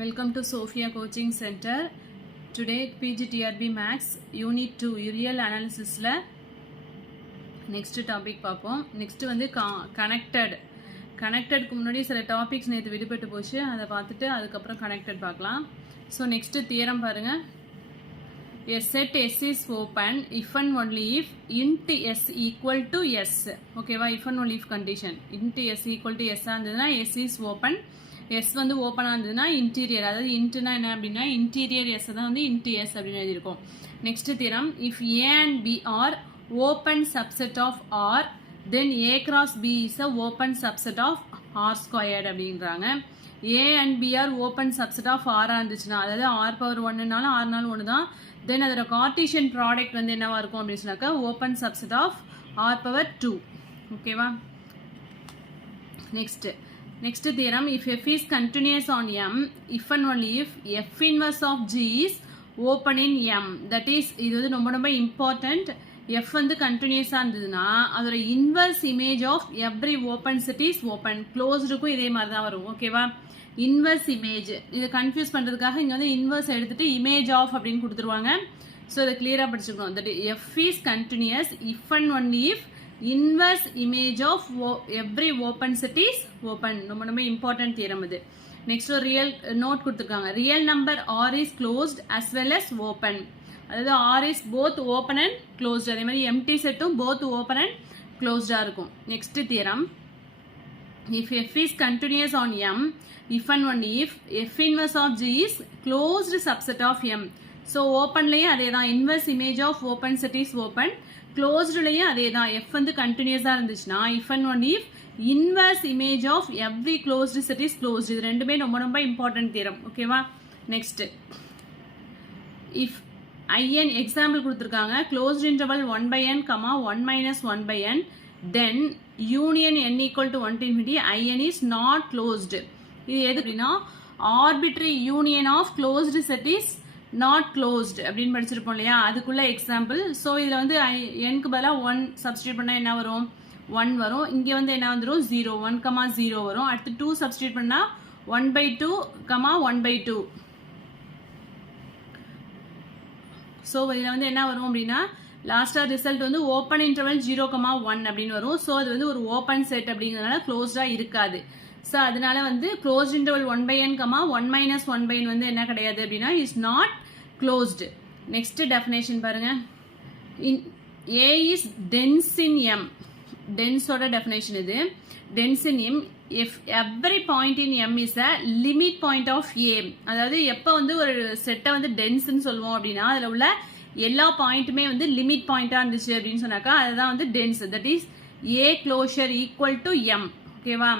Welcome to Sophia Coaching Center. Today PGTRB Max Unit 2 Real Analysis la next topic பார்ப்போம். Next வந்து connected க்கு முன்னாடி சில topics நேத்து விடுபட்டு போச்சு, அதை பார்த்துட்டு அதுக்கப்புறம் connected பார்க்கலாம். So next தியரம் பாருங்க. A set S is open if and only if int S equal to S. ஓகேவா? If and only if condition. int S equal to S ஆனதுனா S is open. S வந்து open ஆனதுன்னா interior, அதாவது இன்ட்னா என்ன அப்படின்னா interior S தான் வந்து int S அப்படின்னு எழுதியிருக்கோம். Next theorem, if A and B are open subset of R, then A cross B is a open subset of R squared அப்படின்றாங்க. A and B are open subset of R இருந்துச்சுன்னா, அதாவது R power 1னாலும் R நாலும் 1 தான், தென் அதோட Cartesian product வந்து என்னவா இருக்கும் அப்படின்னு சொன்னாக்கா open subset of R power 2. ஓகேவா? Next theorem, if f is continuous on M, if and only if f inverse of G is open in M, that is, இது வந்து ரொம்ப important. f வந்து continuous இருந்ததுன்னா அதோட inverse image of every open set is open. closedக்கும் இதே மாதிரி தான் வரும். ஓகேவா? inverse image, இதை கன்ஃபியூஸ் பண்றதுக்காக இங்க வந்து inverse எடுத்துட்டு image of அப்படின்னு கொடுத்துருவாங்க. ஸோ இதை கிளியரா படிச்சுக்கணும். that f is continuous if and only if inverse image of every open set is open. ரொம்ப important theorem இது. நெக்ஸ்ட் ஒரு ரியல் நோட் கொடுத்துருக்காங்க. Real number R is closed as well as open. அதாவது R is both open and closed. அதே மாதிரி empty செட்டும் both open and closed இருக்கும். Next theorem, if f is continuous on M, if and only if f inverse of G is closed subset of M. So ஓப்பன்லையும் அதே தான், inverse image of open set is open, க்ளோஸ்டுலையும் அதே தான். F வந்து கண்டினியூஸாக இருந்துச்சுன்னா if and one if inverse image of every closed set is closed. இது ரெண்டுமே ரொம்ப இம்பார்ட்டன்ட் தியரம். ஓகேவா? நெக்ஸ்ட், இஃப் ஐஎன் எக்ஸாம்பிள் கொடுத்துருக்காங்க. Closed interval 1/n, 1 minus 1/n, then union n equal to 1 to infinity, IN is not closed. இது எது அப்படின்னா arbitrary union of closed set is not closed அப்படின்னு படிச்சிருப்போம் இல்லையா, அதுக்குள்ள எக்ஸாம்பிள். ஸோ இதில் வந்து என்க்கு பதிலாக 1 சப்ஸ்டியூட் பண்ணால் என்ன வரும்? 1 வரும். இங்கே வந்து என்ன வந்துடும்? 0, 1,0 வரும். அடுத்து 2 சப்ஸ்டியூட் பண்ணால் 1/2, 1/2. ஸோ இதில் வந்து என்ன வரும் அப்படின்னா லாஸ்டாக ரிசல்ட் வந்து ஓப்பன் இன்டர்வல் 0,1 அப்படின்னு வரும். ஸோ அது வந்து ஒரு ஓப்பன் செட் அப்படிங்கிறதுனால க்ளோஸ்டாக இருக்காது. ஸோ அதனால வந்து closed interval 1/n, 1 minus 1/n வந்து என்ன கிடையாது அப்படின்னா is not closed. Next definition பாருங்க. A is dense in M. டென்ஸோட டெஃபினேஷன் இது. dense in M if every point in M is a limit point of A. அதாவது எப்போ வந்து ஒரு செட்டை வந்து டென்ஸ்ன்னு சொல்லுவோம் அப்படின்னா அதில் உள்ள எல்லா பாயிண்ட்டுமே வந்து லிமிட் பாயிண்டாக இருந்துச்சு அப்படின்னு சொன்னாக்கா அதுதான் வந்து dense. That is A closure equal to M. ஓகேவா?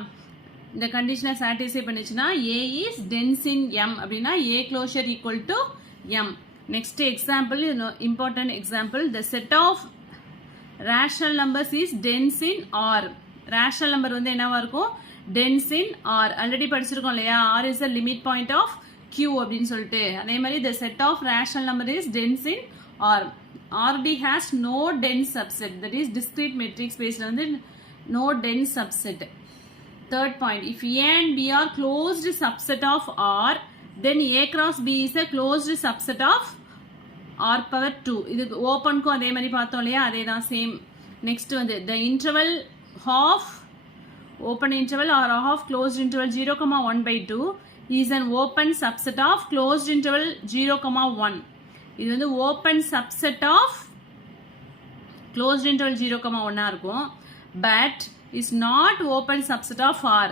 இந்த கண்டிஷனை சாட்டிஸ்ஃபை பண்ணிச்சுன்னா A is dense in M அப்படின்னா A closure equal to M. Next example, important example, the set of rational numbers is dense in R. rational number வந்து என்னவா இருக்கும்? dense in R. Already படிச்சிருக்கோம் இல்லையா, R is a limit point of Q அப்படின்னு சொல்லிட்டு. அதே மாதிரி the set of rational number is dense in R. RD has no dense subset. that is discrete metric spaceல வந்து no dense subset. Third point, if A and B are closed subset of R, then A cross B is a closed subset of R power 2. இது ஓப்பனுக்கும் அதே மாதிரி பார்த்தோம் இல்லையா, அதே தான் same. Next வந்து the interval half open interval or half closed interval 0,1/2 is an open subset of closed interval 0,1. இது வந்து open subset of closed interval 0,1 இருக்கும். But is not open subset of R.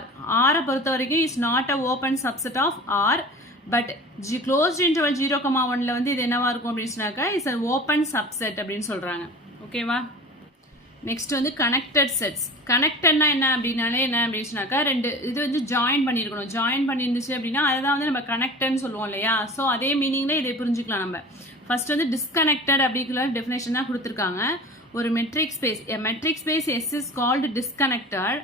R பொறுத்த வரைக்கும் is not a open subset of R, but closed interval 0,1ல வந்து இது என்னவா இருக்கும் அப்படின்னு சொன்னாக்கா is an open subset அப்படின்னு சொல்றாங்க. ஓகேவா? நெக்ஸ்ட் வந்து கனெக்டட் செட்ஸ். கனெக்டட்னா என்ன அப்படின்னாலே என்ன அப்படின்னு சொன்னாக்கா ரெண்டு இது வந்து ஜாயின் பண்ணியிருக்கணும். ஜாயின் பண்ணியிருந்துச்சு அப்படின்னா அதை வந்து நம்ம கனெக்டட்னு சொல்லுவோம் இல்லையா. ஸோ அதே மீனிங்ல இதை புரிஞ்சுக்கலாம் நம்ம. ஃபர்ஸ்ட் வந்து டிஸ்கனெக்டட் அப்படிங்கிற டெஃபினேஷன் தான் கொடுத்துருக்காங்க. ஒரு metric space, a metric space S is called disconnected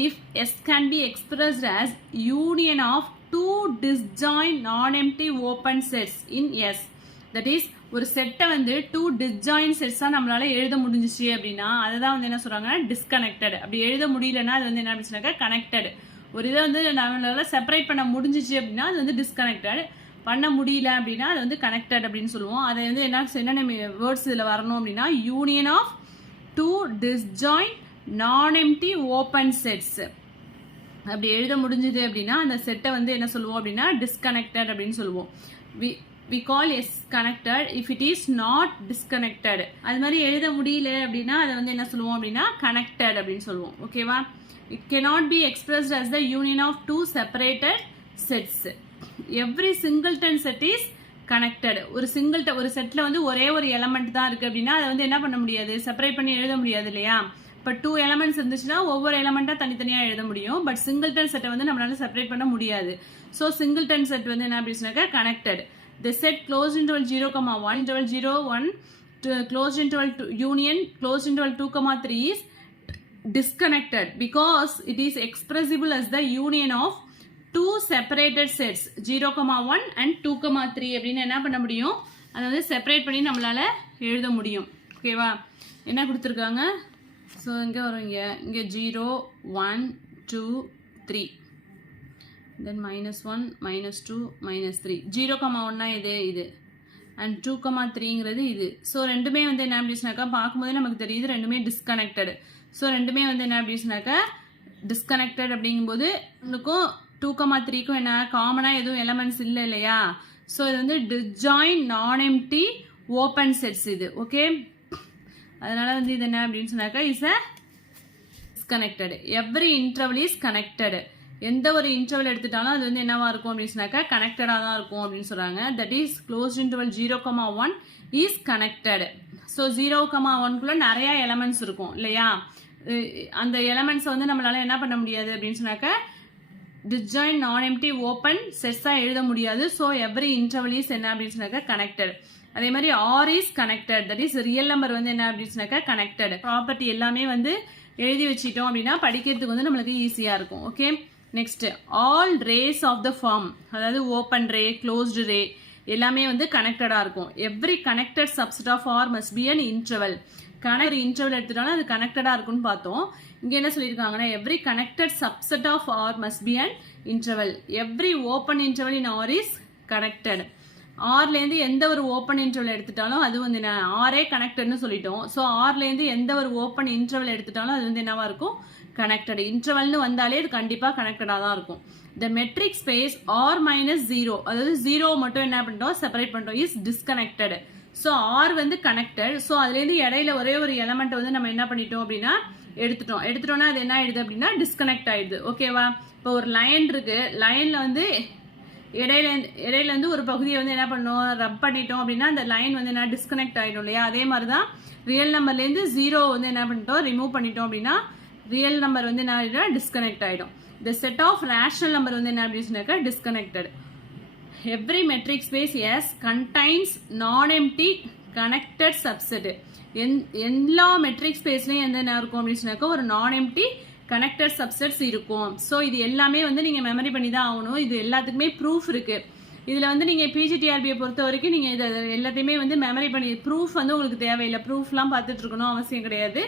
if S can be expressed as union of two disjoint non-empty open sets in S. that is ஒரு செட்டை வந்து 2 disjoint sets நம்மளால எழுத முடிஞ்சிச்சு அப்படின்னா அதுதான் வந்து என்ன சொல்றாங்கன்னா disconnected. அப்படி எழுத முடியலன்னா அது வந்து என்ன அப்படின்னாக்கா connected. ஒரு இதை வந்து நம்மளால செப்பரேட் பண்ண முடிஞ்சிச்சு அப்படின்னா அது வந்து டிஸ்கனெக்டட், பண்ண முடியல அப்படின்னா அது வந்து கனெக்டட் அப்படின்னு சொல்லுவோம். அதை வந்து என்னென்ன வேர்ட்ஸ் இதில் வரணும் அப்படின்னா யூனியன் ஆஃப் டூ டிஸ்ஜாயிண்ட் நான் எம்டி ஓப்பன் செட்ஸ் அப்படி எழுத முடிஞ்சுது அப்படின்னா அந்த செட்டை வந்து என்ன சொல்லுவோம் அப்படின்னா டிஸ்கனெக்டட் அப்படின்னு சொல்லுவோம். we call S connected if it is not disconnected. அது மாதிரி எழுத முடியல அப்படின்னா அதை வந்து என்ன சொல்லுவோம் அப்படின்னா connected அப்படின்னு சொல்லுவோம். ஓகேவா? It cannot be expressed as the union of two separated sets. Every singleton set is connected. ஒரு செட்ல வந்து ஒரே ஒரு எலமெண்ட் தான் இருக்கு அப்படின்னா அதை வந்து என்ன பண்ண முடியாது, செப்பரேட் பண்ணி எழுத முடியாது இல்லையா? இப்போ 2 எலமெண்ட்ஸ் இருந்துச்சுன்னா ஒவ்வொரு எலமெண்ட்டா தனித்தனியா எழுத முடியும். பட் சிங்கிள்டன் செட்டை வந்து நம்மளால செப்பரேட் பண்ண முடியாது. ஸோ சிங்கிள்டன் செட் வந்து என்ன அப்படின்னாக்கா connected. The set closed interval 0, 1, interval 0, 1, closed interval 2, union, closed interval 2, 3 is disconnected because it is expressible as the union of two separated sets 0, 1 and 2, 3 அப்படின்னு என்ன பண்ண முடியும், அதை வந்து செப்பரேட் பண்ணி நம்மளால எழுத முடியும். ஓகேவா? என்ன கொடுத்துருக்காங்க? ஸோ இங்கே வரும், இங்கே 0, 1, 2, 3 then -1, -2, -3. 0, 1 இது அண்ட் 2, 3ங்கிறது இது. ஸோ ரெண்டுமே வந்து என்ன அப்படின்னாக்கா பார்க்கும்போதே நமக்கு தெரியுது ரெண்டுமே டிஸ்கனெக்டடு. ஸோ ரெண்டுமே வந்து என்ன அப்படின்னாக்கா டிஸ்கனெக்டட் அப்படிங்கும்போது உங்களுக்கும் 2, 3க்கும் என்ன காமனாக எதுவும் எலமெண்ட்ஸ் இல்லை இல்லையா? ஸோ இது வந்து டிஸ்ஜாயின் நான் எம்டி ஓப்பன் செட்ஸ் இது. ஓகே, அதனால வந்து இது என்ன அப்படின்னு சொன்னாக்கா is a disconnected. Every interval is connected. எந்த ஒரு இன்டர்வல் எடுத்துட்டாலும் அது வந்து என்னவா இருக்கும் அப்படின்னு சொன்னாக்கா கனெக்டடாக தான் இருக்கும் அப்படின்னு சொல்றாங்க. That is closed interval 0, 1 is connected. So 0, 1குள்ள நிறைய எலமெண்ட்ஸ் இருக்கும் இல்லையா? அந்த எலமெண்ட்ஸை வந்து நம்மளால என்ன பண்ண முடியாது அப்படின்னு சொன்னாக்கா டிஸ்ஜாயின் நான் எம்டி ஓப்பன் செட்ஸாக எழுத முடியாது. ஸோ எவ்ரி இன்டர்வல் இஸ் என்ன அப்படின்னு சொன்னாக்கா கனெக்டட். அதே மாதிரி R is connected. That is real number வந்து என்ன அப்படின்னு சொன்னாக்கா கனெக்டட். ப்ராப்பர்ட்டி எல்லாமே வந்து எழுதி வச்சிட்டோம் அப்படின்னா படிக்கிறதுக்கு வந்து நம்மளுக்கு ஈஸியாக இருக்கும். Okay, next all rays of the form, அதாவது ஓப்பன் ரே, க்ளோஸ்டு ரே எல்லாமே வந்து கனெக்டடாக இருக்கும். Every connected subset of R must be an interval. ஒரு இன்டர்வல் எடுத்துட்டாலும் அது கனெக்டடாக இருக்குன்னு பார்த்தோம். இங்கே என்ன சொல்லியிருக்காங்கன்னா every connected subset of R must be an interval. Every open interval in R is connected. ஆர்லேருந்து எந்த ஒரு ஓப்பன் இன்டர்வல் எடுத்துட்டாலும் அது வந்து என்ன ஆரே கனெக்டட்னு சொல்லிட்டோம். ஸோ ஆர்லேருந்து எந்த ஒரு ஓப்பன் இன்டர்வல் எடுத்துட்டாலும் அது வந்து என்னவா இருக்கும், கனெக்டட். இன்டர்வல்னு வந்தாலே அது கண்டிப்பாக கனெக்டடாக தான் இருக்கும். த மெட்ரிக் ஸ்பேஸ் ஆர் -0, அதாவது 0 மட்டும் என்ன பண்ணிட்டோம் செப்பரேட் பண்ணிட்டோம், இஸ் டிஸ்கனெக்டட். ஸோ ஆர் வந்து கனெக்டட். ஸோ அதுலேருந்து இடையில ஒரே ஒரு எலமெண்ட் வந்து நம்ம என்ன பண்ணிட்டோம் அப்படின்னா எடுத்துட்டோம்னா அது என்ன ஆயிடுது அப்படின்னா டிஸ்கனெக்ட் ஆயிடுது. ஓகேவா? இப்போ ஒரு லைன் இருக்கு, லைன்ல வந்து இடையில வந்து ஒரு பகுதியை வந்து என்ன பண்ணோம் ரப் பண்ணிட்டோம் அப்படின்னா அந்த லைன் வந்து என்ன டிஸ்கனெக்ட் ஆயிடும் இல்லையா? அதே மாதிரி தான் ரியல் நம்பர்லேருந்து 0 வந்து என்ன பண்ணிட்டோம் ரிமூவ் பண்ணிட்டோம் அப்படின்னா ரியல் நம்பர் வந்து என்ன ஆகிடும் டிஸ்கனெக்ட் ஆகிடும். இந்த செட் ஆஃப் ரேஷனல் நம்பர் வந்து என்ன அப்படின்னாக்கா disconnected. Every metric space S contains non empty connected subset. எல்லா மெட்ரிக் ஸ்பேஸ்லையும் எந்த என்ன இருக்கும் அப்படின்னாக்கா ஒரு நான் எம்டி கனெக்டட் சப்செட்ஸ் இருக்கும். ஸோ இது எல்லாமே வந்து நீங்கள் மெமரி பண்ணி தான் ஆகணும். இது எல்லாத்துக்குமே ப்ரூஃப் இருக்கு. இதில் வந்து நீங்கள் பிஜிடிஆர்பியை பொறுத்த வரைக்கும் நீங்கள் இதை எல்லாத்தையுமே வந்து மெமரி பண்ணி ப்ரூஃப் வந்து உங்களுக்கு தேவையில்லை. ப்ரூஃப்லாம் பார்த்துட்டு இருக்கணும் அவசியம் கிடையாது.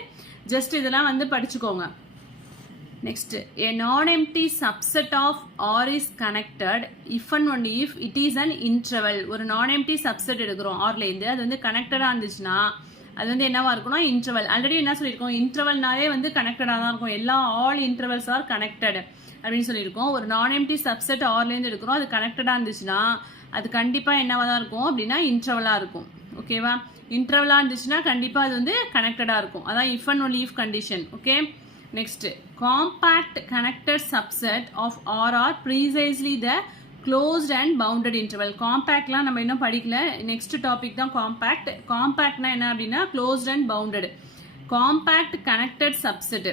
ஜஸ்ட் இதெல்லாம் வந்து படிச்சுக்கோங்க. Next, a non-empty subset of R is connected if and only if it is an interval. ஒரு non-empty subset எடுக்கிறோம் ஆர்லேருந்து, அது வந்து கனெக்டடாக இருந்துச்சுன்னா அது வந்து என்னவா இருக்கும்னா இன்டர்வல். ஆல்ரெடி என்ன சொல்லியிருக்கோம், இன்டர்வல்னாலே வந்து கனெக்டடாக தான் இருக்கும். எல்லா ஆல் இன்டர்வல்ஸ் ஆர் கனெக்டட் அப்படின்னு சொல்லியிருக்கோம். ஒரு நான்-எம்டி சப்செட் ஆர்லேருந்து எடுக்கிறோம், அது கனெக்டடாக இருந்துச்சுன்னா அது கண்டிப்பாக என்னவா தான் இருக்கும் அப்படின்னா இன்டர்வலாக இருக்கும். ஓகேவா? இன்டர்வலாக இருந்துச்சுன்னா கண்டிப்பாக அது வந்து கனெக்டடாக இருக்கும். அதான் if and only if condition. Okay, next, compact connected subset of R are precisely the closed and bounded interval. காம்பேக்ட்லாம் நம்ம இன்னும் படிக்கல, நெக்ஸ்ட் டாபிக் தான் காம்பேக்ட். காம்பேக்ட்னா என்ன அப்படின்னா closed and bounded. Compact connected subset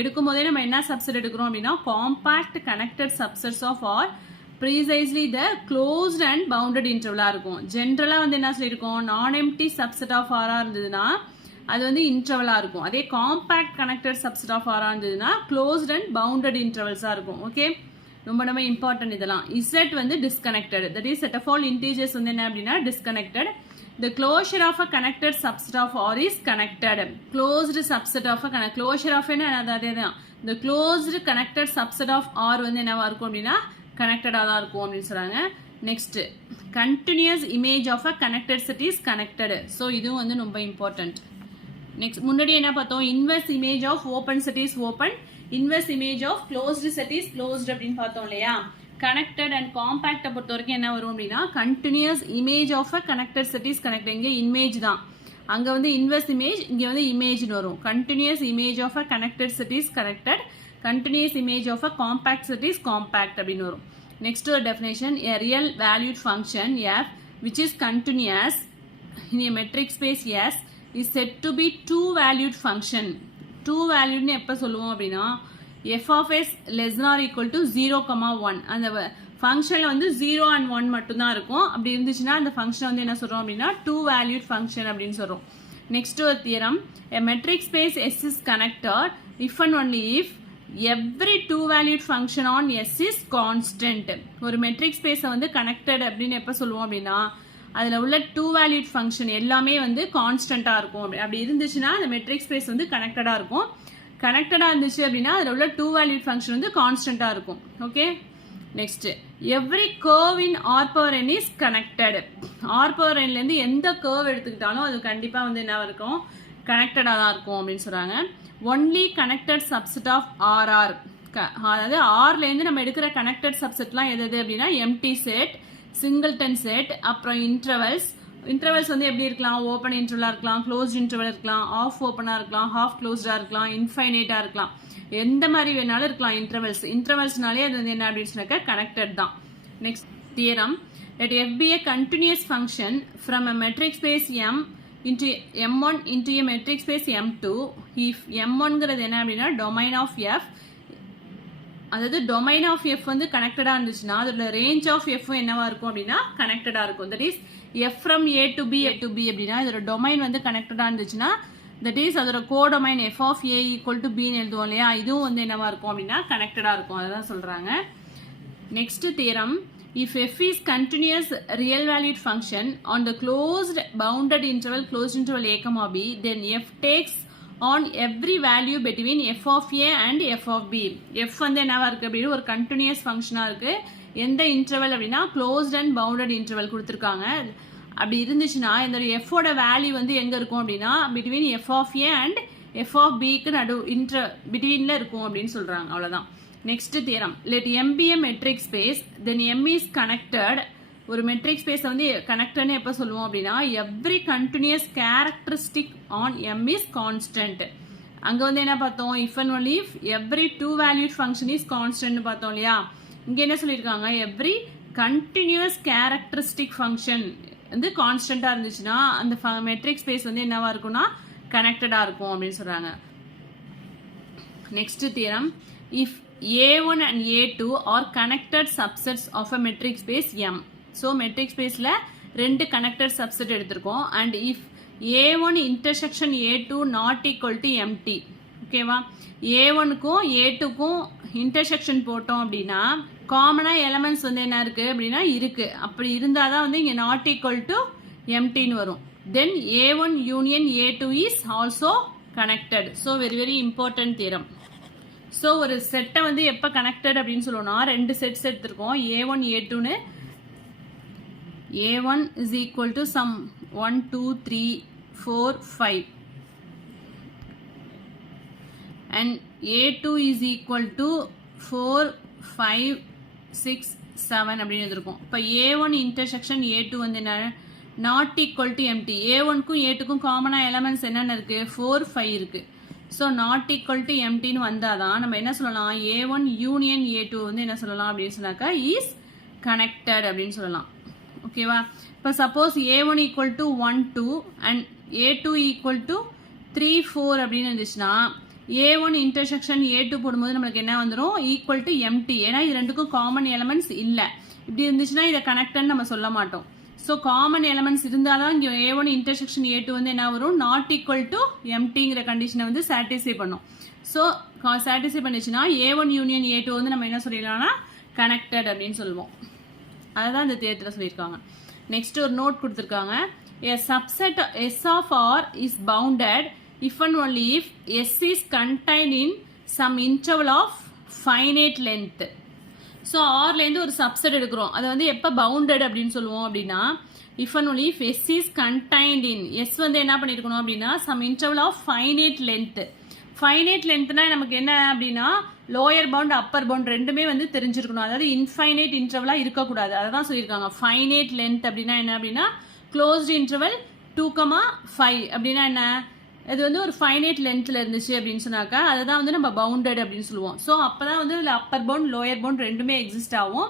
எடுக்கும் போதே நம்ம என்ன சப்செட் எடுக்கிறோம் அப்படின்னா compact connected subsets of R precisely the closed and bounded இன்டர்வலாக இருக்கும். ஜென்ரலாக வந்து என்ன சொல்லியிருக்கோம், நான் எம்டி சப்செட் ஆஃப் ஆராக இருந்ததுன்னா அது வந்து இன்டர்வலாக இருக்கும். அதே காம்பேக்ட் கனெக்டட் சப்செட் ஆஃப் ஆராக இருந்ததுன்னா க்ளோஸ்ட் அண்ட் பவுண்டட் இன்டர்வல்ஸாக இருக்கும். ஓகே, ரொம்ப இம்பார்ட்டன்ட் இதெல்லாம். இசட் வந்து disconnected, that is set of all integers வந்து என்ன அப்படின்னா disconnected. The closure of a connected subset of R is connected. Closed subset of a closure of என்ன அதேதான் the closed connected subset of R வந்து என்னவா இருக்கும் அப்படின்னா கனெக்டடா தான் இருக்கும் அப்படின்னு சொல்றாங்க. Next continuous image of a connected set is connected. So இதுவும் வந்து ரொம்ப இம்பார்ட்டன்ட். நெக்ஸ்ட் முன்னாடி என்ன பார்த்தோம், inverse image of open set is open, inverse image of closed set is closed அப்படின்னு பார்த்தோம் இல்லையா. கனெக்டட் அண்ட் காம்பேக்டை பொறுத்த வரைக்கும் என்ன வரும் அப்படின்னா continuous image of a connected set is connected. இங்கே இமேஜ் தான், அங்கே வந்து இன்வெர்ஸ் இமேஜ், இங்கே வந்து இமேஜ்னு வரும். Continuous image of a connected set is connected, continuous image of a compact set is compact அப்படின்னு வரும். Next definition, a real valued function f which is continuous in a metric space S is said to be two valued function. Two valued னு எப்ப சொல்லுவோம் அப்படின்னா f of s less than or equal to 0,1. அந்த ஃபங்க்ஷன்ல வந்து 0 and 1 மட்டும் தான் இருக்கும். அப்படி இருந்துச்சுன்னா அந்த ஃபங்க்ஷன் வந்து என்ன சொல்றோம் அப்படின்னா two valued function அப்படின்னு சொல்றோம். Next ஒரு theorem, a metric space S is connected if and only if every two valued function on S is constant. ஒரு மெட்ரிக் ஸ்பேஸை வந்து கனெக்டட் அப்படின்னு எப்போ சொல்லுவோம் அப்படின்னா அதில் உள்ள டூ வேல்யூட் ஃபங்க்ஷன் எல்லாமே வந்து கான்ஸ்டண்ட்டாக இருக்கும். அப்படி இருந்துச்சுன்னா அந்த மெட்ரிக் ஸ்பேஸ் வந்து கனெக்டடாக இருக்கும். கனெக்டடாக இருந்துச்சு அப்படின்னா அதில் உள்ள டூ வேல்யூட் ஃபங்க்ஷன் வந்து கான்ஸ்டண்ட்டாக இருக்கும். Okay, next every curve in R power n is connected. R power என்லேருந்து எந்த கர்வ் எடுத்துக்கிட்டாலும் அது கண்டிப்பாக வந்து என்ன இருக்கும், கனெக்டடாக தான் இருக்கும் அப்படின்னு சொல்கிறாங்க. Only connected subset of RR, அதாவது ஆர்லேருந்து நம்ம எடுக்கிற கனெக்டட் சப்செட்லாம் எது அப்படின்னா எம்டி செட், சிங்கிள்டன் செட், அப்புறம் இன்டர்வல்ஸ். இன்டர்வல்ஸ் வந்து எப்படி இருக்கலாம், ஓப்பன் இன்டர்வலாக இருக்கலாம், க்ளோஸ்ட் இன்டர்வல் இருக்கலாம், ஆஃப் ஓப்பனாக இருக்கலாம், ஹாஃப் க்ளோஸ்டாக இருக்கலாம், இன்ஃபைனைட்டாக இருக்கலாம், எந்த மாதிரி வேணாலும் இருக்கலாம் இன்டர்வல்ஸ். இன்டர்வல்ஸ்னாலே அது வந்து என்ன அப்படின்னு சொன்னாக்க கனெக்டட் தான். Next theorem, let f be a continuous function from a metric space M into M1 into a metric space M2 if M1ங்கிறது என்ன அப்படின்னா domain of F, அதாவது domain of F வந்து கனெக்டடா இருந்துச்சுன்னா அதோட range of F என்னவா இருக்கும் அப்படின்னா கனெக்டடா இருக்கும். that is F from A to B அப்படின்னா இதோட domain வந்து கனெக்டடா இருந்துச்சுன்னா that is அதோட codomain f of A equal to B ன்னு எழுதுவோம் இல்லையா, இதுவும் வந்து என்னவா இருக்கும் அப்படின்னா கனெக்டடா இருக்கும். அதான் சொல்றாங்க. Next theorem, if f is continuous real valued function on the closed bounded interval a comma b, then f takes on every value between f of a and f of b. f வந்து என்னவா இருக்கு அப்படின்னா ஒரு continuous ஃபங்க்ஷனா இருக்கு. எந்த interval அப்படின்னா closed and bounded interval கொடுத்துருக்காங்க. அப்படி இருந்துச்சுன்னா இந்த f ஓட வேல்யூ வந்து எங்க இருக்கும் அப்படின்னா between f of a and f of b க்கு betweenல இருக்கும் அப்படின்னு சொல்றாங்க. அவ்வளவுதான். Next theorem, let m be a metric space then m is connected. ஒரு மெட்ரிக் ஸ்பேஸ் வந்து கனெக்டட்னு எப்போ சொல்லுவோம் அப்படின்னா every continuous characteristic on m is constant. அங்கே வந்து என்ன பார்த்தோம், if and only if every two valued function is constant பார்த்தோம் இல்லையா. இங்கே என்ன சொல்லியிருக்காங்க, எவ்ரி கண்டினியூஸ் கேரக்டரிஸ்டிக் ஃபங்க்ஷன் வந்து கான்ஸ்டண்ட்டாக இருந்துச்சுன்னா அந்த மெட்ரிக் ஸ்பேஸ் வந்து என்னவா இருக்கும்னா கனெக்டடாக இருக்கும் அப்படின்னு சொல்கிறாங்க. Next theorem, if A1 and A2 are connected subsets of a metric space M. So metric spaceல ரெண்டு connected subset எடுத்திருக்கோம். and if A1 intersection A2 not equal to empty. ஓகேவா, A1க்கும் A2க்கும் intersection போட்டோம் அப்படின்னா காமனா எலமெண்ட்ஸ் வந்து என்ன இருக்கு அப்படின்னா இருக்கு. அப்படி இருந்தாதான் வந்து இங்க not equal to emptyன்னு வரும். then A1 union A2 is also connected. so very important theorem. So ஒரு செட்டை வந்து எப்போ கனெக்டட் அப்படின்னு சொல்லணும்னா ரெண்டு செட்ஸ் எடுத்திருக்கோம், A1 A2ன்னு. A1 is equal to some 1 2 3 4 5 and A2 is equal to 4 5 6 7 அப்படின்னு இருக்கும். இப்போ A1 intersection A2 வந்து என்ன நாட் ஈக்குவல் டு எம்டி. A1க்கும் A2க்கும் காமனாக எலமெண்ட்ஸ் என்னென்ன இருக்கு, 4 5 இருக்கு. ஸோ நாட் ஈக்குவல் டு எம்டின்னு வந்தாதான் நம்ம என்ன சொல்லலாம், A1 யூனியன் A2 வந்து என்ன சொல்லலாம் அப்படின்னு சொன்னாக்கா இஸ் கனெக்டட் அப்படின்னு சொல்லலாம். ஓகேவா, இப்போ suppose A1 equal to 1 2 and A2 equal to 3 4 அப்படின்னு இருந்துச்சுன்னா A1 இன்டர்செக்ஷன் A2 போடும்போது நம்மளுக்கு என்ன வந்துடும், ஈக்குவல் டு எம்டி. ஏன்னா இது ரெண்டுக்கும் காமன் எலமெண்ட்ஸ் இல்லை. இப்படி இருந்துச்சுன்னா இதை கனெக்டட்னு நம்ம சொல்ல மாட்டோம். ஸோ காமன் எலமெண்ட்ஸ் இருந்தால் தான் இங்கே A1 இன்டர்செக்ஷன் A2 வந்து என்ன வரும், நாட் ஈக்குவல் டு எம்டிங்கிற கண்டிஷனை வந்து சாட்டிஸ்ஃபை பண்ணும். So satisfy பண்ணிச்சுன்னா A1 union A2 வந்து நம்ம என்ன சொல்லிடலாம்னா கனெக்டட் அப்படின்னு சொல்லுவோம். அதுதான் இந்த தேர்த்தில் சொல்லியிருக்காங்க. நெக்ஸ்ட் ஒரு நோட் கொடுத்துருக்காங்க, a subset S of R is bounded if and only if S is contained in some interval of finite length. So ஆர்லேருந்து ஒரு சப்செட் எடுக்கிறோம். அதை வந்து எப்போ பவுண்டட் அப்படின்னு சொல்லுவோம் அப்படின்னா if and only if S is contained in S வந்து என்ன பண்ணியிருக்கணும் அப்படின்னா some interval of finite length. finite lengthனா நமக்கு என்ன அப்படின்னா லோயர் பவுண்ட் அப்பர் பவுண்ட் ரெண்டுமே வந்து தெரிஞ்சிருக்கணும். அதாவது இன்ஃபைனைட் இன்டர்வலாக இருக்கக்கூடாது. அதை தான் சொல்லியிருக்காங்க. ஃபைனைட் லென்த் அப்படின்னா என்ன அப்படின்னா க்ளோஸ்டு இன்டர்வல் 2,5 அப்படின்னா என்ன, இது வந்து ஒரு ஃபைனைட் லென்த்தில் இருந்துச்சு அப்படின்னு சொன்னாக்கா அதை தான் வந்து நம்ம பவுண்டட் அப்படின்னு சொல்லுவோம். ஸோ அப்போ தான் வந்து இதில் அப்பர் பவுண்ட் லோயர் பவுண்ட் ரெண்டுமே எக்ஸிஸ்ட் ஆகும்.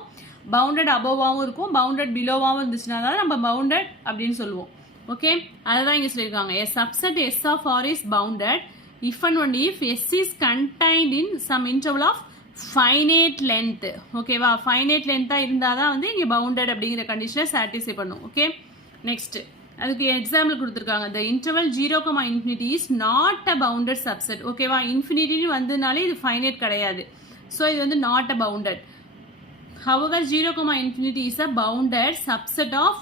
பவுண்டட் அபோவாகவும் இருக்கும், பவுண்டட் பிலோவாகவும் இருந்துச்சுன்னா தான் நம்ம பவுண்டட் அப்படின்னு சொல்லுவோம். ஓகே, அதை தான் இங்கே சொல்லியிருக்காங்க. A subset S of R is bounded if and only if S is contained in some interval of finite length. ஓகேவா, ஃபைனைட் லென்த்தாக இருந்தால் தான் வந்து இங்கே பவுண்டட் அப்படிங்கிற கண்டிஷனை சாட்டிஸ்ஃபை பண்ணும். ஓகே, நெக்ஸ்ட் அதுக்கு எக்ஸாம்பிள் கொடுத்துருக்காங்க. the interval 0, is not a bounded subset. ஓகேவா, இன்ஃபினிட்டி வந்ததுனாலே இது ஃபைனைட் கிடையாது. ஸோ இது வந்து not a bounded. however 0, is a bounded subset of,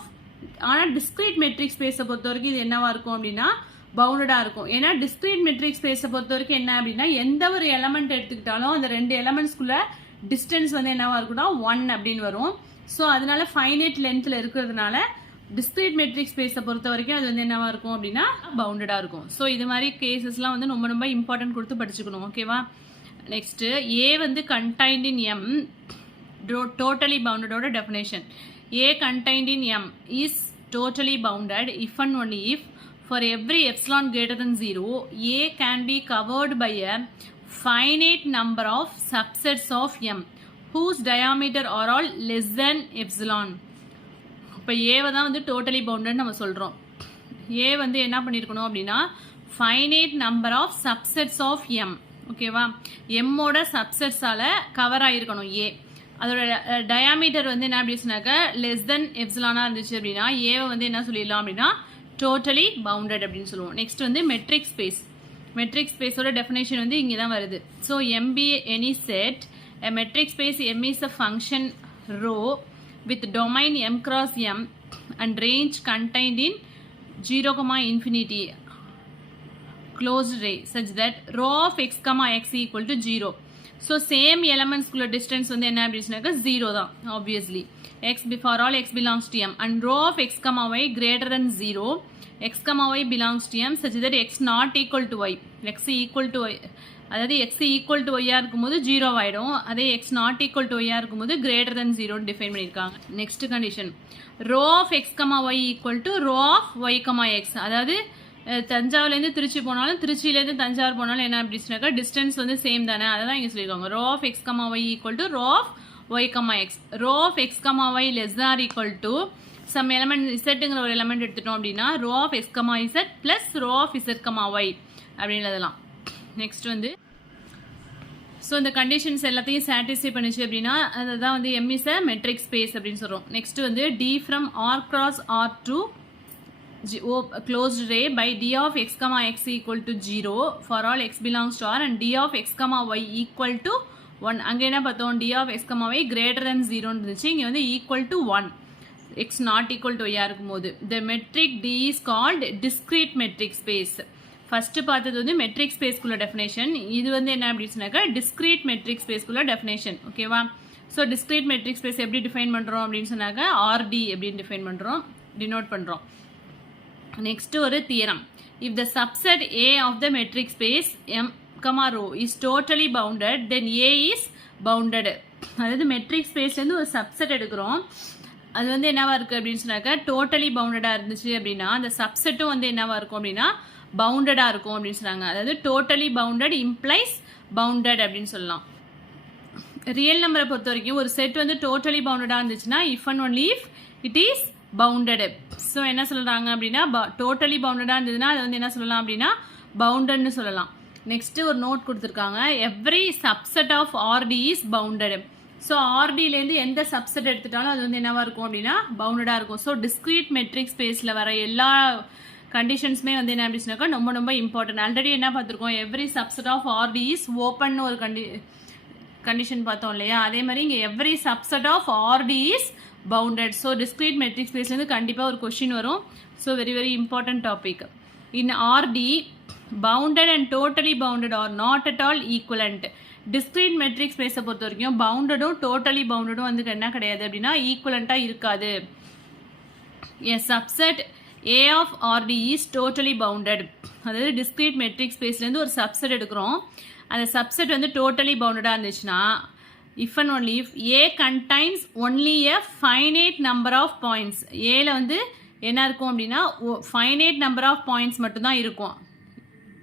ஆனால் டிஸ்கிரீட் மெட்ரிக் ஸ்பேஸை பொறுத்த வரைக்கும் இது என்னவா இருக்கும் அப்படின்னா பவுண்டடாக இருக்கும். ஏன்னா டிஸ்கிரீட் மெட்ரிக் ஸ்பேஸை பொறுத்த வரைக்கும் என்ன அப்படின்னா எந்த ஒரு எலமெண்ட் எடுத்துக்கிட்டாலும் அந்த ரெண்டு எலமெண்ட்ஸ்குள்ள டிஸ்டன்ஸ் வந்து என்னவா இருக்குன்னா 1 அப்படின்னு வரும். ஸோ அதனால ஃபைனைட் லென்த்தில் இருக்கிறதுனால டிஸ்கிரீட் மெட்ரிக் ஸ்பேஸை பொறுத்த வரைக்கும் அது வந்து என்னவா இருக்கும் அப்படின்னா பவுண்டடாக இருக்கும். ஸோ இது மாதிரி கேசஸ்லாம் வந்து ரொம்ப ரொம்ப இம்பார்ட்டன்ட் கொடுத்து படிச்சுக்கணும். ஓகேவா, நெக்ஸ்ட் ஏ வந்து கண்டைன்ட் இன் எம் totally bounded ஓட definition. A contained in M is totally bounded if and only if for every epsilon greater than 0 A can be covered by a finite number of subsets of M whose diameter are all less than epsilon. இப்போ ஏவை தான் வந்து totally bounded நம்ம சொல்கிறோம். ஏ வந்து என்ன பண்ணியிருக்கணும் அப்படின்னா finite number of subsets of M. ஓகேவா, எம்மோட சப்செட்ஸால் கவர் ஆகிருக்கணும் ஏ. அதோட டயாமீட்டர் வந்து என்ன அப்படி சொன்னாக்க லெஸ் தென் எப்சிலானாக இருந்துச்சு அப்படின்னா ஏவை வந்து என்ன சொல்லிடலாம் அப்படின்னா டோட்டலி பவுண்டட் அப்படின்னு சொல்லுவோம். நெக்ஸ்ட் வந்து மெட்ரிக் ஸ்பேஸ். மெட்ரிக் ஸ்பேஸோட டெஃபினேஷன் வந்து இங்கே தான் வருது. So MP any set a metric space M is a function rho with domain M cross M and range contained in 0, closed ray such that rho of x, x equal to 0. So same elements குள்ள distance வந்து என்ன அப்படின்னாக்க 0 தான் obviously. X for all x belongs to M and rho of x, y greater than 0. X, y belongs to M such that x not equal to y. X equal to y. அதாவது x equal to y இருக்கும்போது 0 ஆயிடும். அதே x not equal to y இருக்கும்போது greater than 0 define பண்ணியிருக்காங்க. Next condition rho of x, y equal to rho of y, x. அதாவது தஞ்சாவூர்லேருந்து திருச்சி போனாலும் திருச்சியிலேருந்து தஞ்சாவூர் போனாலும் என்ன அப்படின்னாக்கா டிஸ்டன்ஸ் வந்து சேம் தானே, அதை தான் இங்கே சொல்லியிருக்காங்க. Rho of x, y equal to rho of y, x. Rho of x, y less or equal to some element இசட்டுங்கிற ஒரு எலமெண்ட் எடுத்துட்டோம் அப்படின்னா rho of x, z plus rho of z, y அப்படின்னு எழுதலாம். நெக்ஸ்ட் வந்து so இந்த conditions எல்லாத்தையும் satisfy பண்ணிச்சு அப்படின்னா அதுதான் வந்து M is a metric space அப்படின்னு சொல்கிறோம். நெக்ஸ்ட் வந்து d from R cross R to closed ray by d of x, x equal to 0 for all x belongs to R and d of x, y equal to 1. அங்க என்ன பார்த்தோம், d of x, y greater than 0 இருந்துச்சு. இங்க வந்து equal to 1, x not equal to y இருக்கும்போது the metric d is called discrete metric space. First பார்த்தது வந்து matric ஸ்பேஸ்க்குள்ள definition. இது வந்து என்ன அப்படின்னு சொன்னாக்கா டிஸ்கிரீட் மெட்ரிக் ஸ்பேஸ்க்குள்ள டெஃபினேஷன். ஓகேவா, ஸோ டிஸ்கிரீட் மெட்ரிக் ஸ்பேஸ் எப்படி டிஃபைன் பண்ணுறோம் அப்படின்னு சொன்னாக்கா ஆர்டி அப்படின்னு டிஃபைன் பண்ணுறோம், டினோட் பண்ணுறோம். நெக்ஸ்ட் ஒரு theorem. If the subset A of the metric space M, rho is totally bounded then A is bounded. அதாவது மெட்ரிக் ஸ்பேஸ்லேருந்து ஒரு சப்செட் எடுக்கிறோம், அது வந்து என்னவா இருக்குது அப்படின்னு சொன்னாக்கா டோட்டலி பவுண்டடாக இருந்துச்சு அப்படின்னா அந்த சப்செட்டும் வந்து என்னவா இருக்கும் அப்படின்னா பவுண்டடாக இருக்கும் அப்படின்னு சொன்னாங்க. அதாவது டோட்டலி பவுண்டட் இம்ப்ளைஸ் பவுண்டட் அப்படின்னு சொல்லலாம். ரியல் நம்பரை பொறுத்த வரைக்கும் ஒரு செட் வந்து டோட்டலி பவுண்டடாக இருந்துச்சுன்னா if and only if it is bounded. So என்ன சொல்கிறாங்க அப்படின்னா டோட்டலி பவுண்டடாக இருந்ததுன்னா அதை வந்து என்ன சொல்லலாம் அப்படின்னா பவுண்டட்னு சொல்லலாம். நெக்ஸ்ட்டு ஒரு நோட் கொடுத்துருக்காங்க, every subset of RT is bounded. So ஆர்டிலேருந்து எந்த சப்செட் எடுத்துட்டாலும் அது வந்து என்னவா இருக்கும் அப்படின்னா பவுண்டடாக இருக்கும். ஸோ டிஸ்கிரீட் மெட்ரிக் ஸ்பேஸில் வர எல்லா கண்டிஷன்ஸுமே வந்து என்ன அப்படின்னாக்கா ரொம்ப ரொம்ப இம்பார்ட்டன்ட். ஆல்ரெடி என்ன பார்த்துருக்கோம், every subset of RT is open ஒரு கண்டிஷன் பார்த்தோம் இல்லையா, அதே மாதிரி இங்கே எவ்ரி subset of RT is bounded. So discrete metric ஸ்பேஸ்லேருந்து கண்டிப்பாக ஒரு கொஸ்டின் வரும். So very very important topic. In R D bounded and totally bounded are not at all equivalent. Discrete metric space பொறுத்த வரைக்கும் boundedம் totally boundedம் வந்து என்ன கிடையாது அப்படின்னா ஈக்குவலண்டா இருக்காது. A subset A of RD is totally bounded. அதாவது discrete metric spaceல இருந்து ஒரு subset எடுக்கிறோம். அந்த subset வந்து totally boundedா இருந்துச்சுன்னா if and only if A contains only a finite number of points. Aல வந்து என்ன இருக்கும் அப்படின்னா finite number of points மட்டும் தான் இருக்கும்.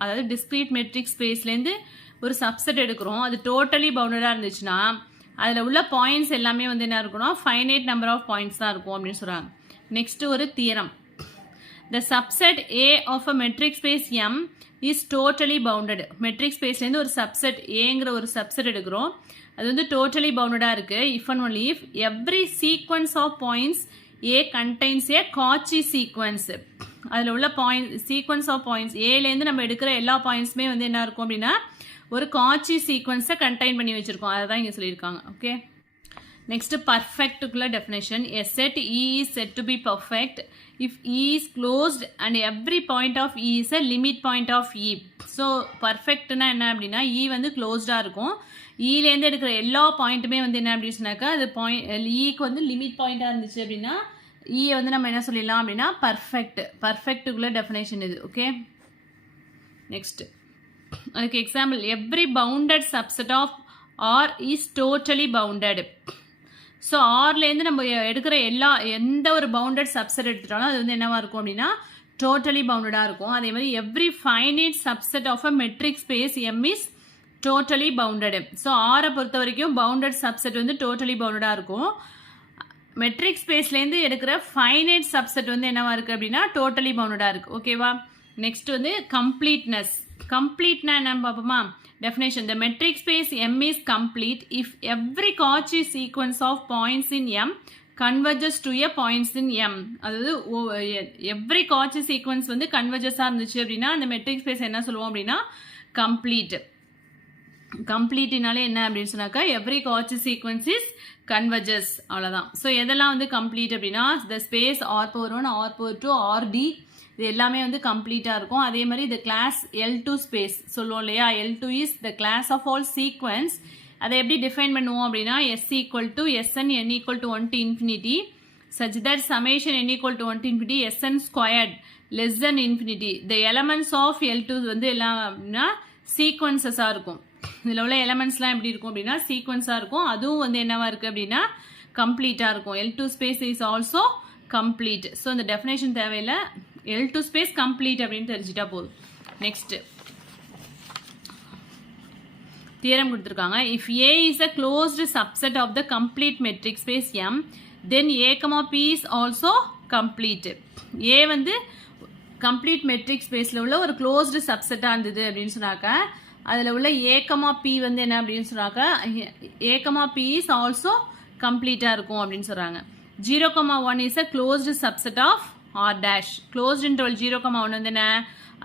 அதாவது discrete metric spaceல இருந்து ஒரு subset எடுக்கிறோம். அது totally boundedா இருந்துச்சுன்னா அதில் உள்ள பாயிண்ட்ஸ் எல்லாமே வந்து என்ன இருக்கணும் finite number of points தான் இருக்கும் அப்படின்னு சொல்கிறாங்க. நெக்ஸ்ட் ஒரு theorem. The subset A of a metric space M is totally bounded. metric spaceலேருந்து ஒரு subset Aங்கிற ஒரு subset எடுக்கிறோம். அது வந்து totally boundedா இருக்கு. If and only if every sequence of points A contains a Cauchy sequence. அதில் உள்ள sequence of points Aலேருந்து நம்ம எடுக்கிற எல்லா பாயிண்ட்ஸுமே வந்து என்ன இருக்கும் அப்படின்னா ஒரு Cauchy sequence கண்டெயின் பண்ணி வச்சுருக்கோம். அதை தான் இங்கே சொல்லியிருக்காங்க. Okay, next perfectக்குள்ள definition. A set E is said to be perfect if E is closed and every point of E is a limit point of E. So perfectனா என்ன அப்படின்னா E வந்து closedா இருக்கும். Eலேருந்து எடுக்கிற எல்லா பாயிண்ட்டுமே வந்து என்ன அப்படின்னு சொன்னாக்கா அது Eக்கு வந்து லிமிட் பாயிண்டாக இருந்துச்சு அப்படின்னா E வந்து நம்ம என்ன சொல்லிடலாம் அப்படின்னா பர்ஃபெக்ட்டுக்குள்ள டெஃபினேஷன் இது. ஓகே, நெக்ஸ்ட் அதுக்கு example every bounded subset of R is totally bounded. So ஆர்லேருந்து நம்ம எடுக்கிற எந்த ஒரு பவுண்டட் சப்செட் எடுத்துட்டாலும் அது வந்து என்னவா இருக்கும் அப்படின்னா டோட்டலி பவுண்டடாக இருக்கும். அதே மாதிரி every finite subset of a metric space M is totally bounded. So ஆரை பொறுத்த வரைக்கும் பவுண்டட் சப்செட் வந்து டோட்டலி பவுண்டடாக இருக்கும். மெட்ரிக் ஸ்பேஸ்லேருந்து எடுக்கிற ஃபைனைட் சப்செட் வந்து என்னவா இருக்குது அப்படின்னா டோட்டலி பவுண்டடாக இருக்குது. ஓகேவா, நெக்ஸ்ட் வந்து கம்ப்ளீட்னஸ். கம்ப்ளீட்னா என்னன்னு பார்ப்போமா? Definition. The metric space M is complete if every Cauchy sequence of points in M converges to a points in M. அதாவது every Cauchy sequence வந்து converges-ஆ இருந்துச்சு அப்படின்னா அந்த metric space என்ன சொல்லுவோம் அப்படின்னா complete. கம்ப்ளீட்னாலே என்ன அப்படின்னு சொன்னாக்கா every Cauchy sequence is converges, அவ்வளோதான். ஸோ எதெல்லாம் வந்து complete அப்படின்னா the space R⁴1, R⁴2, RD இது எல்லாமே வந்து கம்ப்ளீட்டாக இருக்கும். அதே மாதிரி இந்த கிளாஸ் L2 ஸ்பேஸ் சொல்லுவோம் இல்லையா, L2 is the class of all sequence. அதை எப்படி டிஃபைன் பண்ணுவோம் அப்படின்னா S equal to SN N equal to 1 to infinity such that summation N equal to 1 to infinity SN squared less than infinity. The elements of L2 வந்து எல்லாம் அப்படின்னா சீக்வன்சஸாக இருக்கும். இதில் உள்ள எலமெண்ட்ஸ்லாம் எப்படி இருக்கும் அப்படின்னா சீக்வன்ஸாக இருக்கும். அதுவும் வந்து என்னவா இருக்குது அப்படின்னா கம்ப்ளீட்டாக இருக்கும். L2 space is also complete. So இந்த டெஃபினேஷன் தேவையில்லை, L2 space complete அப்படின்னு தெரிஞ்சிட்டா போதும். நெக்ஸ்ட் தியரம் கொடுத்துருக்காங்க. If A is a closed subset of the complete metric space M, then A, P is also complete. A வந்து complete metric spaceல உள்ள ஒரு closed subset-ஆ இருந்தது அப்படின்னு சொன்னாக்க அதில் உள்ள A, P வந்து என்ன அப்படின்னு சொன்னாக்க A, P is also complete-ஆ இருக்கும் அப்படின்னு சொல்கிறாங்க. 0,1 is a closed subset of R dash. Closed interval 0,1 வந்து என்ன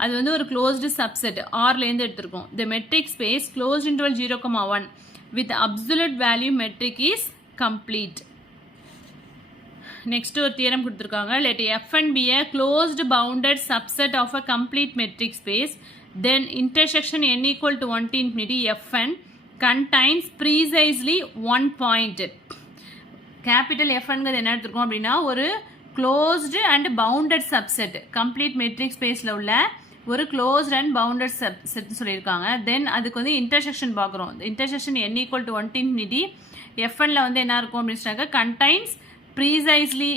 அது வந்து ஒரு closed subset Rலேருந்து எடுத்திருக்கோம். The metric space closed interval 0,1 with absolute value metric is complete. Next ஒரு தியரம் கொடுத்துருக்காங்க. Let Fn be a closed bounded subset of a complete metric space, then intersection n equal to 1 to infinity Fn contains precisely one point. Capital Fn என்ன எடுத்திருக்கோம் அப்படின்னா ஒரு closed and bounded subset complete metric spaceல உள்ள ஒரு closed and bounded subset சொல்லியிருக்காங்க. தென் அதுக்கு வந்து intersection பார்க்குறோம். Intersection n equal to 1 to infinity Fnல வந்து என்ன இருக்கும் அப்படின்னு சொன்னாக்க contains precisely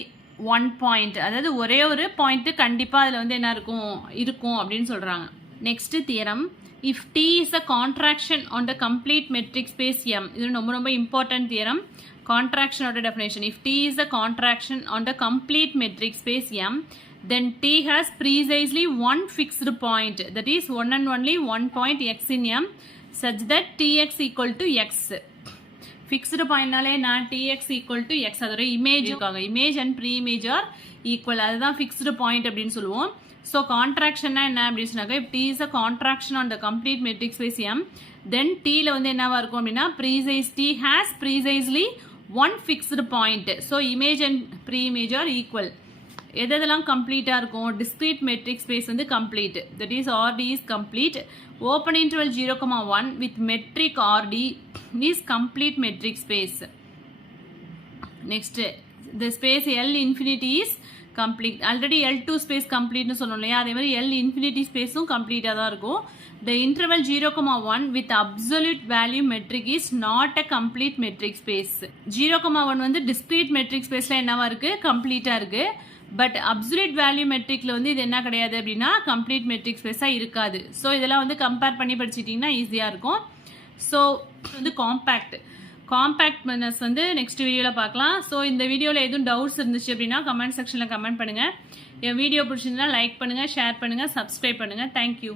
one point. அதாவது ஒரே ஒரு பாயிண்ட் கண்டிப்பாக அதில் வந்து என்ன இருக்கும் அப்படின்னு சொல்கிறாங்க. Next theorem. If T is a contraction on the complete metric space M, இது ரொம்ப important theorem. Contraction of the definition. If T is a contraction on the complete metric space M, then T has precisely one fixed point, that is one and only one point x in M, such that Tx equal to x. Fixed point நாலே நான் Tx equal to x அதோட image இருக்காங்க. Image and pre image are equal, அதுதான் fixed point அப்படின்னு சொல்லுவோம். So கான்ட்ராக்ஷன்னா என்ன அப்படின்னு சொன்னாக்க if T is a contraction on the complete metric space M, then Tல வந்து என்னவா இருக்கும் அப்படின்னா T has precisely one fixed point. So image and pre-image are equal. எதெல்லாம் கம்ப்ளீட்டாக இருக்கும் டிஸ்க்ரீட் மெட்ரிக் ஸ்பேஸ் வந்து complete that is RD is complete open interval 0,1 with metric RD is complete metric space next the space L infinity is complete already L2 space complete னு சொன்னோம் இல்லையா அதே மாதிரி L infinity ஸ்பேஸும் கம்ப்ளீட்டாக தான் இருக்கும் the interval 0,1 with absolute value metric is not a complete metric space 0,1 வந்து discrete metric spaceல என்னவா இருக்கு கம்ப்ளீட்டாக இருக்கு பட் அப்சல்யூட் வேல்யூ மெட்ரிக்ல வந்து இது என்ன கிடையாது அப்படின்னா கம்ப்ளீட் மெட்ரிக் ஸ்பேஸாக இருக்காது ஸோ இதெல்லாம் வந்து கம்பேர் பண்ணி படிச்சிட்டிங்கன்னா ஈஸியாக இருக்கும் ஸோ வந்து காம்பேக்ட்னஸ் வந்து நெக்ஸ்ட் வீடியோவில் பார்க்கலாம் ஸோ இந்த வீடியோவில் எதுவும் டவுட்ஸ் இருந்துச்சு அப்படின்னா கமெண்ட் செக்ஷனில் கமெண்ட் பண்ணுங்கள் என் வீடியோ பிடிச்சிருந்தா லைக் பண்ணுங்கள் ஷேர் பண்ணுங்கள் சப்ஸ்கிரைப் பண்ணுங்கள் தேங்க்யூ